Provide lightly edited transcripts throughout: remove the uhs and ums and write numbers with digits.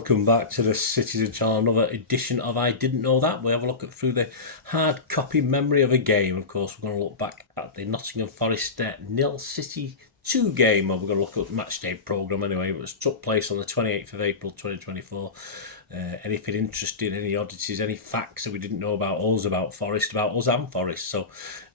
welcome back to the Citizen channel, another edition of I Didn't Know That. We have a look at through the hard copy memory of a game. Of course, we're going to look back at the Nottingham Forest 0 City 2 game. We're going to look at the match day programme anyway. It was took place on the 28th of April 2024. Anything interesting, any oddities, any facts that we didn't know about us and Forest. So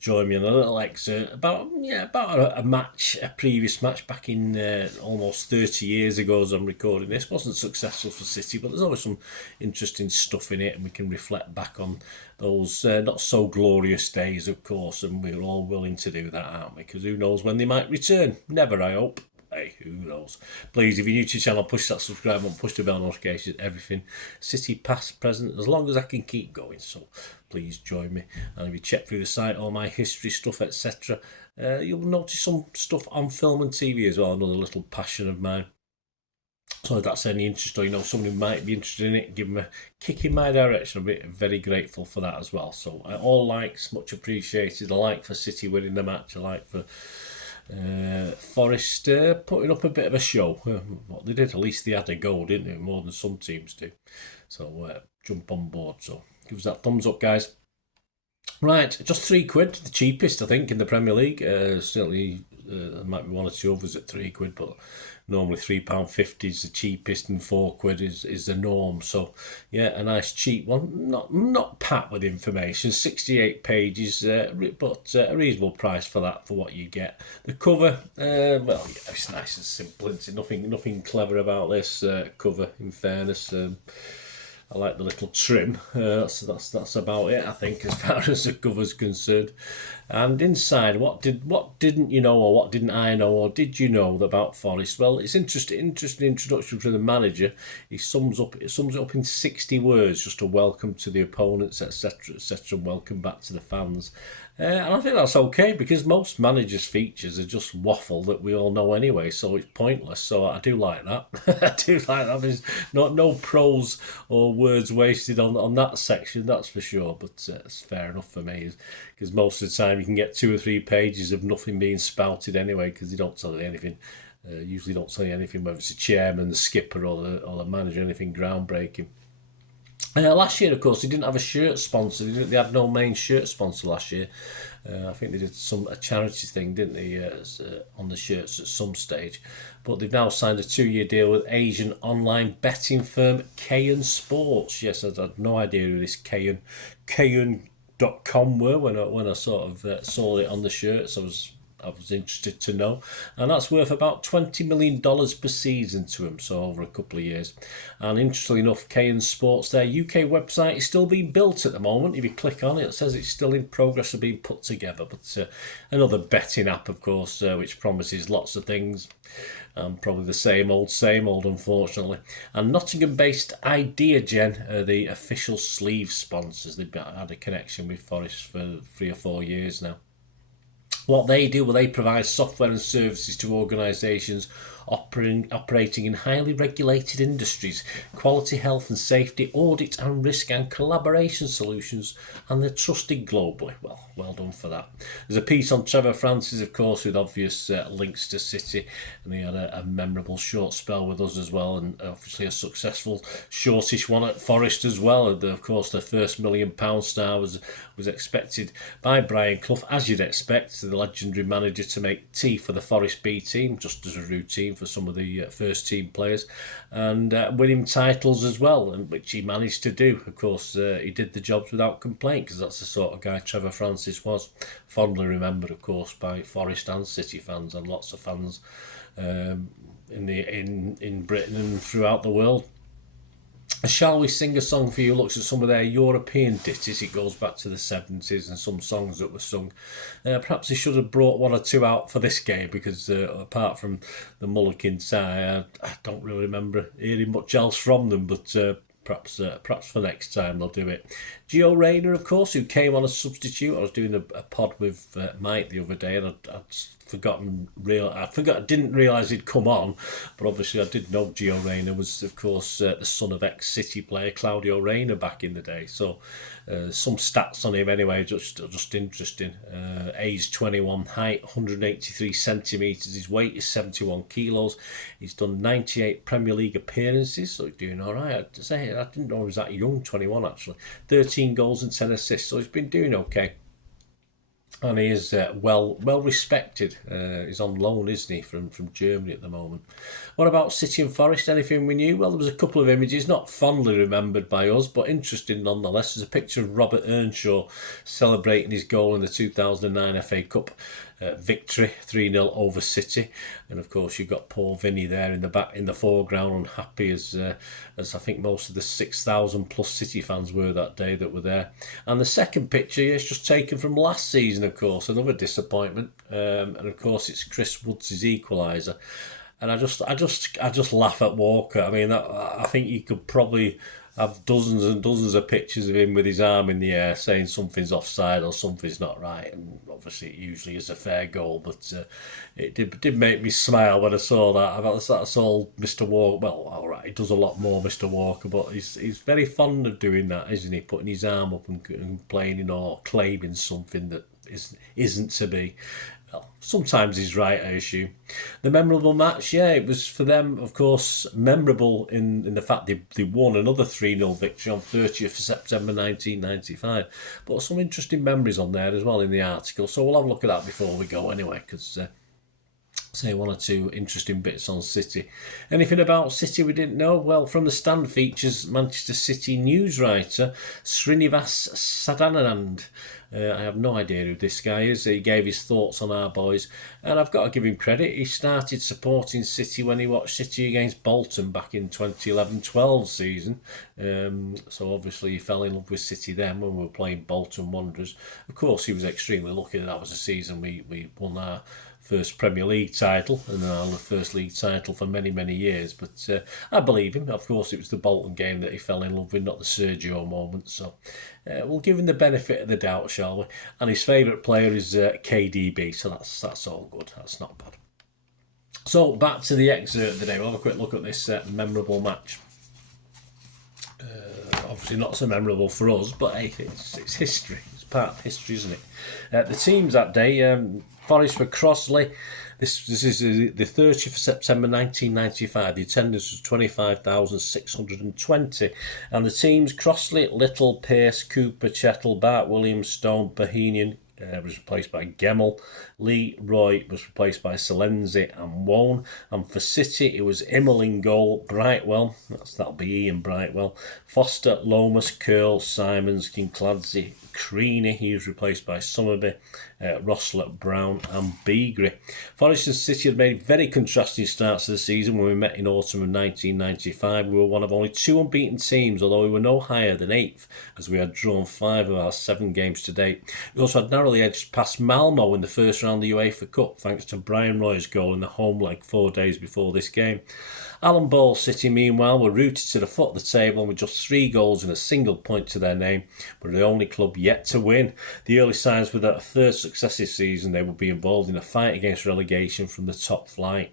join me in a little excerpt about a match, a previous match back in almost 30 years ago as I'm recording this. Wasn't successful for City, but there's always some interesting stuff in it, and we can reflect back on those not so glorious days, of course, and we're all willing to do that, aren't we? Because who knows when they might return? Never, I hope. Hey, who knows? Please, if you're new to the channel, push that subscribe button, push the bell notifications, everything. City, past, present, as long as I can keep going. So please join me. And if you check through the site, all my history stuff, etc., you'll notice some stuff on film and TV as well, another little passion of mine. So if that's any interest, or you know somebody who might be interested in it, give them a kick in my direction. I'll be very grateful for that as well. So all likes, much appreciated. A like for City winning the match, a like for Forest putting up a bit of a show. What they did, at least they had a go, didn't they? More than some teams do. So jump on board. So give us that thumbs up, guys. Right, just £3, the cheapest I think in the Premier League. Certainly there might be one or two others at £3, but normally £3.50 is the cheapest, and £4 is the norm. So yeah, a nice cheap one, not packed with information, 68 pages, but a reasonable price for that, for what you get. The cover, well, yeah, it's nice and simple. It's nothing clever about this cover, in fairness. I like the little trim. That's about it, I think, as far as the cover's concerned. And inside, what didn't you know, or what didn't I know, or did you know about Forest? Well, it's interesting introduction from the manager. He sums it up in 60 words, just a welcome to the opponents, etc., etc., and welcome back to the fans. And I think that's okay, because most managers' features are just waffle that we all know anyway, so it's pointless. So I do like that. I do like that. There's no prose or words wasted on that section, that's for sure. But it's fair enough for me, because most of the time you can get 2 or 3 pages of nothing being spouted anyway, because they don't tell you anything. Usually don't tell you anything, whether it's the chairman, the skipper, or the manager, anything groundbreaking. Last year, of course, they didn't have a shirt sponsor. They had no main shirt sponsor last year. I think they did a charity thing, didn't they, on the shirts at some stage. But they've now signed a 2-year deal with Asian online betting firm Creighton Sports. Yes, I had no idea who this Creighton.com were when I sort of saw it on the shirts. I was interested to know, and that's worth about $20 million per season to him, so over a couple of years. And interestingly enough, Creighton Sports, their UK website is still being built at the moment. If you click on it, it says it's still in progress of being put together. But another betting app, of course, which promises lots of things. Probably the same old, unfortunately. And Nottingham-based IdeaGen are the official sleeve sponsors. They've had a connection with Forest for 3 or 4 years now. What they do, well, they provide software and services to organisations operating in highly regulated industries, quality, health and safety, audit and risk and collaboration solutions, and they're trusted globally. Well done for that. There's a piece on Trevor Francis, of course, with obvious links to City, and he had a memorable short spell with us as well, and obviously a successful shortish one at Forest as well. And of course, the first £1 million star was expected by Brian Clough, as you'd expect, the legendary manager, to make tea for the Forest B team, just as a routine for some of the first team players, and winning titles as well, and which he managed to do. Of course, he did the jobs without complaint, because that's the sort of guy Trevor Francis was. Fondly remembered, of course, by Forest and City fans, and lots of fans in Britain and throughout the world. Shall we sing a song for you? Looks at some of their European ditties. It goes back to the 70s and some songs that were sung. Perhaps they should have brought 1 or 2 out for this game, because apart from the Mulligan tie, I don't really remember hearing much else from them, but perhaps for next time they'll do it. Gio Reyna, of course, who came on as substitute. I was doing a pod with Mike the other day, and I didn't realise he'd come on, but obviously I did know Gio Reyna was, of course, the son of ex-City player Claudio Reyna back in the day. So some stats on him anyway, just interesting. Age 21, height 183 centimetres, his weight is 71 kilos. He's done 98 Premier League appearances, so he's doing all right. I didn't know he was that young, 21 actually. 13 goals and 10 assists, so he's been doing okay. And he is well respected. He's on loan, isn't he, from Germany at the moment. What about City and Forest? Anything we knew? Well, there was a couple of images, not fondly remembered by us, but interesting nonetheless. There's a picture of Robert Earnshaw celebrating his goal in the 2009 FA Cup victory, 3-0 over City. And of course, you've got poor Vinny there in the foreground, unhappy as I think most of the 6,000 plus City fans were that day that were there. And the second picture is just taken from last season, of course, another disappointment. And of course, it's Chris Woods' equaliser. And I just laugh at Walker. I mean, I think you could probably have dozens and dozens of pictures of him with his arm in the air saying something's offside or something's not right. And obviously, it usually is a fair goal, but it did make me smile when I saw that. That's all Mr. Walker. Well, all right, he does a lot more, Mr. Walker, but he's very fond of doing that, isn't he? Putting his arm up and playing or claiming something that isn't to be. Well, sometimes he's right, I assume. The memorable match, yeah, it was for them, of course, memorable in the fact they won another 3-0 victory on 30th of September 1995. But some interesting memories on there as well in the article. So we'll have a look at that before we go anyway, because say one or two interesting bits on City. Anything about City we didn't know? Well, from the stand features Manchester City news writer Srinivas Sadanand. I have no idea who this guy is. He gave his thoughts on our boys, and I've got to give him credit. He started supporting City when he watched City against Bolton back in 2011-12 season. So obviously he fell in love with City then when we were playing Bolton Wanderers. Of course, he was extremely lucky that was a season we won our first Premier League title and our first league title for many, many years. But I believe him. Of course, it was the Bolton game that he fell in love with, not the Sergio moment. So we'll give him the benefit of the doubt, shall we? And his favourite player is KDB, so that's all good. That's not bad. So back to the excerpt of the day. We'll have a quick look at this memorable match. Obviously not so memorable for us, but hey, it's history. It's part of history, isn't it? The teams that day, Forest were Crossley. This is the 30th of September 1995. The attendance was 25,620. And the teams, Crossley, Little, Pearce, Cooper, Chettle, Bart, Williams, Stone, Bohemian, was replaced by Gemmell. Lee Roy was replaced by Salenzi and Wone. And for City, it was Immel in goal, Brightwell, that'll be Ian Brightwell, Foster, Lomas, Curl, Simons, Kincladze, Creaney, he was replaced by Summerby, Rossler, Brown and Beagrie. Forest and City had made very contrasting starts to the season. When we met in autumn of 1995, we were one of only 2 unbeaten teams, although we were no higher than 8th, as we had drawn 5 of our 7 games to date. We also had narrowly edged past Malmo in the first round of the UEFA Cup, thanks to Brian Roy's goal in the home leg 4 days before this game. Alan Ball City, meanwhile, were rooted to the foot of the table with just 3 goals and a single point to their name, but the only club yet to win. The early signs were that a third successive season they would be involved in a fight against relegation from the top flight.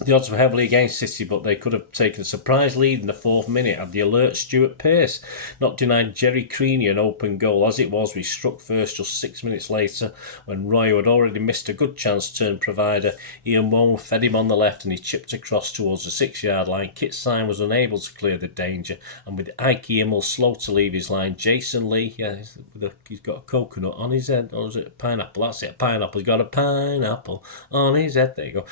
The odds were heavily against City, but they could have taken a surprise lead in the 4th minute had the alert Stuart Pearce not denied Jerry Creaney an open goal. As it was, we struck first just 6 minutes later when Roy, who had already missed a good chance, turned provider. Ian Wone fed him on the left and he chipped across towards the 6-yard line. Kit Syme was unable to clear the danger, and with Ike Immel slow to leave his line, Jason Lee, he's got a coconut on his head, or is it a pineapple? That's it, a pineapple. He's got a pineapple on his head. There you go.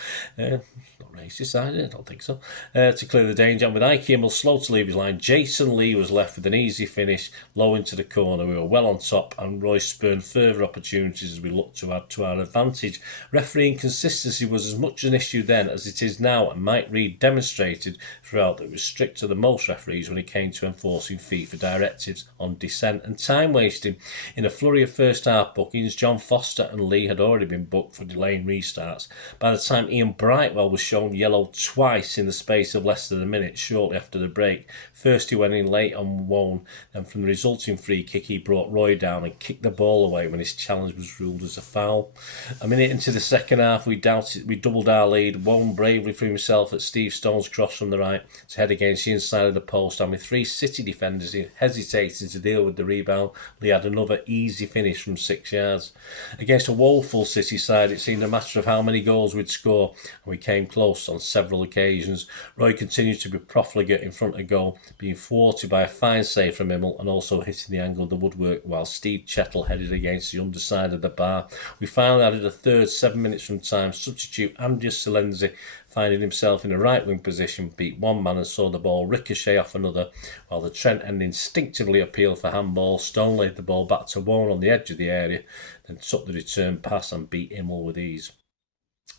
Racist, I don't think so. To clear the danger, and with Ike Immel slow to leave his line, Jason Lee was left with an easy finish low into the corner. We were well on top, and Roy spurned further opportunities as we looked to add to our advantage. Refereeing consistency was as much an issue then as it is now, and Mike Reid demonstrated throughout that it was stricter than most referees when it came to enforcing FIFA directives on dissent and time wasting. In a flurry of first half bookings, John Foster and Lee had already been booked for delaying restarts. By the time Ian Brightwell was shown shown yellow twice in the space of less than a minute shortly after the break. First he went in late on Wone, and from the resulting free kick he brought Roy down and kicked the ball away when his challenge was ruled as a foul. A minute into the second half we doubled our lead. Wone bravely threw himself at Steve Stone's cross from the right to head against the inside of the post, and with 3 City defenders hesitating to deal with the rebound, Lee had another easy finish from 6 yards. Against a woeful City side, it seemed a matter of how many goals we'd score, and we came close on several occasions. Roy continued to be profligate in front of goal, being thwarted by a fine save from Mull and also hitting the angle of the woodwork, while Steve Chettle headed against the underside of the bar. We finally added a third 7 minutes from time. Substitute Andrea Citytilidie, finding himself in a right wing position, beat one man and saw the ball ricochet off another, while the Trent end instinctively appealed for handball. Stone laid the ball back to Warren on the edge of the area, then took the return pass and beat Mull with ease.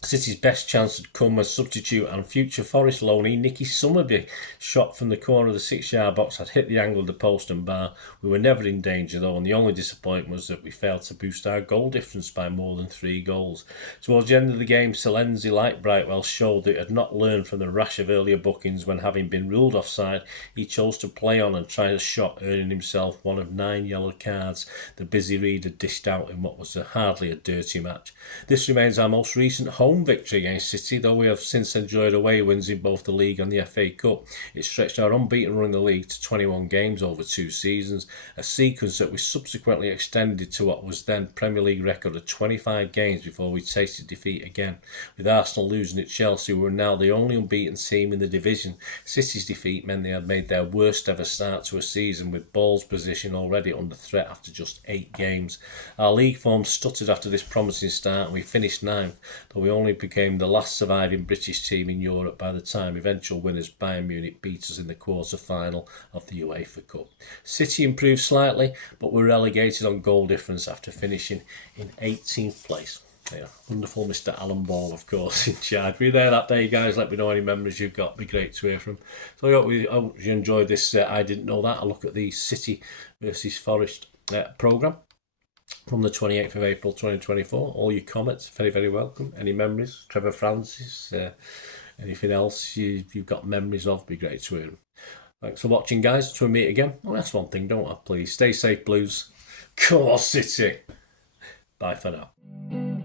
City's best chance had come as substitute and future Forest loanee Nicky Summerby shot from the corner of the 6-yard box had hit the angle of the post and bar. We were never in danger though, and the only disappointment was that we failed to boost our goal difference by more than 3 goals. Towards the end of the game, Citytilidie, like Brightwell, showed that he had not learned from the rash of earlier bookings when, having been ruled offside, he chose to play on and try a shot, earning himself one of 9 yellow cards the busy reader dished out in what was hardly a dirty match. This remains our most recent home victory against City, though we have since enjoyed away wins in both the League and the FA Cup. It stretched our unbeaten run in the League to 21 games over 2 seasons, a sequence that we subsequently extended to what was then Premier League record of 25 games before we tasted defeat again. With Arsenal losing at Chelsea, we were now the only unbeaten team in the division. City's defeat meant they had made their worst ever start to a season, with Ball's position already under threat after just 8 games. Our league form stuttered after this promising start, and we finished 9th, though we only became the last surviving British team in Europe by the time eventual winners Bayern Munich beat us in the quarter-final of the UEFA Cup. City improved slightly, but were relegated on goal difference after finishing in 18th place. Yeah, wonderful Mr. Alan Ball, of course, in charge. Were you there that day, guys? Let me know any memories you've got. It'd be great to hear from. So I hope you enjoyed this. I didn't know that. A look at the City versus Forest programme from the 28th of April 2024. All your comments, very, very welcome. Any memories? Trevor Francis, anything else you've got memories of? Be great to hear them. Thanks for watching, guys. Until we meet again. Well, that's one thing, don't I? Please stay safe, Blues. Come on, City. Bye for now.